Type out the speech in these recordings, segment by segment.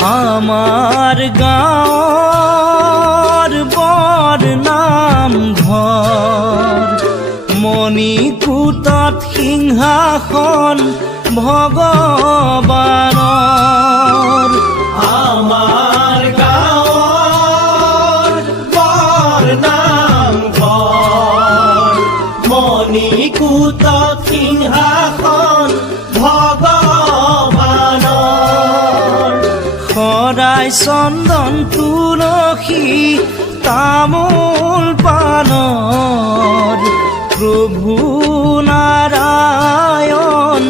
আমাৰ গাঁৱৰ বৰ নামঘৰ মণিকূটত সিংহাসন ভগৱানৰ। আমাৰ গাঁৱৰ বৰ নামঘৰ মণিকূটত সিংহাসন ভগৱানৰ। শৰাই চন্দন তুলসী তামোল পানৰ প্ৰভু নাৰায়ণ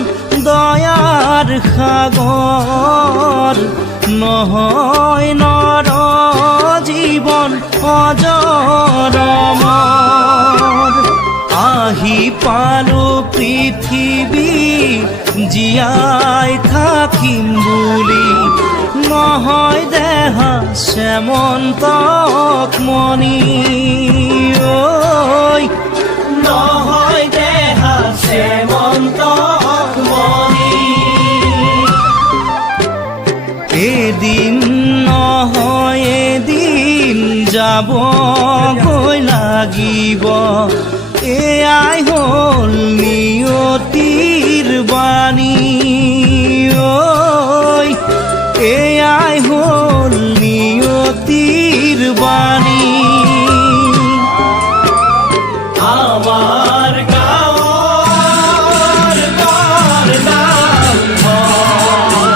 দয়াৰ সাগৰ নহয় নৰ জীৱন অজৰমৰ। আহি পালো পৃথিৱী জীয়াই থাকিম বুলি নহয় দেহা শ্যামন্তক মণি ঐ নহয় দেহা শ্যামন্তক মণি। এদিন নহয় এদিন যাবগৈ লাগিব এয়াই হ'ল নিয়তিৰ বাণী ঐ এয়াই হ'ল নিয়তিৰ বাণী। আমাৰ গাঁৱৰ বৰ নামঘৰ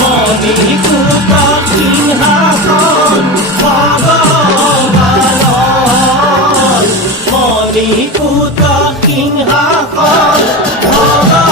মণিকূটত সিংহাসন ভগৱানৰ। মণিকূটত সিংহাসন ভগৱানৰ।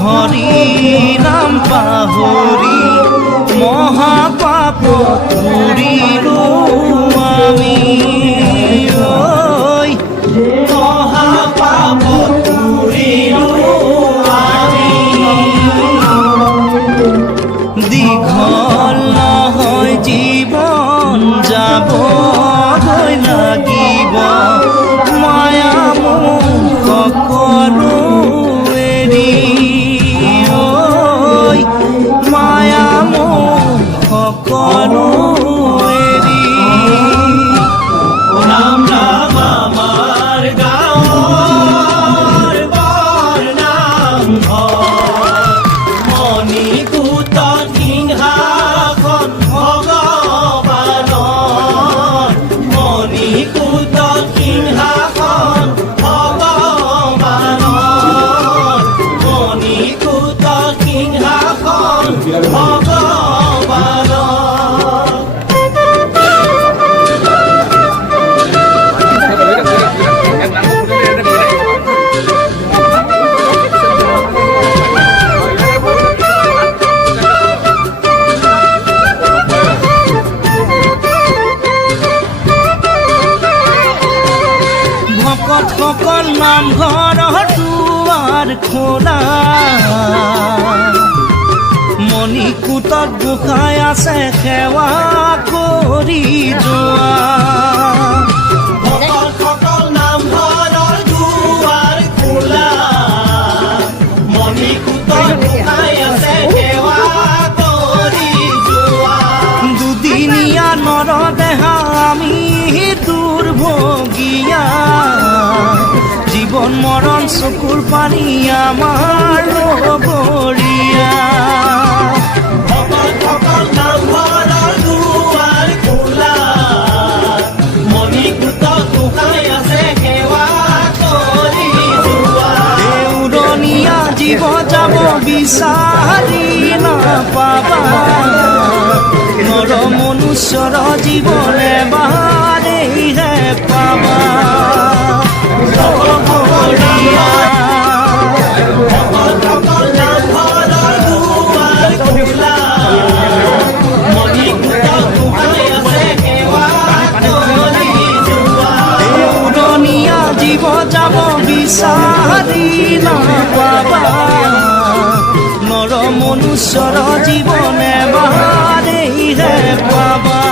হৰি নাম পাহৰি মহাপাপ ধৰিলো আমি ঐ মহাপাপ ধৰিলো আমি। দীঘল নহয় জীৱন যাবগৈ লাগিব মায়া মোহ সকলো এৰি ঐ মায়া মোহ সকলো এৰি। ৰাম ৰাম আমাৰ গাঁৱৰ বৰ নামঘৰ মণিকূটত সিংহাসন ভগৱানৰ। মণিকূটত সিংহাসন ভগৱানৰ। মণিকূটত সিংহাসন ভগৱানৰ। ভকতসকল নামঘৰৰ দুৱাৰ খোলা মণিকূটত গোসাঁই আছে সেৱা কৰি যোৱা। ভকতসকল নামঘৰৰ দুৱাৰ খোলা মণিকূটত গোসাঁই আছে সেৱা কৰি যোৱা। দুদিনীয়া নৰদেহা আমি দুৰ্ভগীয়া জীৱন মৰণ চকুৰ পানী আমাৰ লগৰীয়া। ভকতসকল নামঘৰৰ দুৱাৰ খোলা মণিকূটত গোসাঁই আছে সেৱা কৰি যোৱা। দেউৰণীয়া জীৱ যাব বিচাৰি নাপাবা নৰ মনুষ্যৰ জীৱন এবাৰেইহে পাবা। মনুষ্যৰ জীৱন এবাৰেইহে পাবা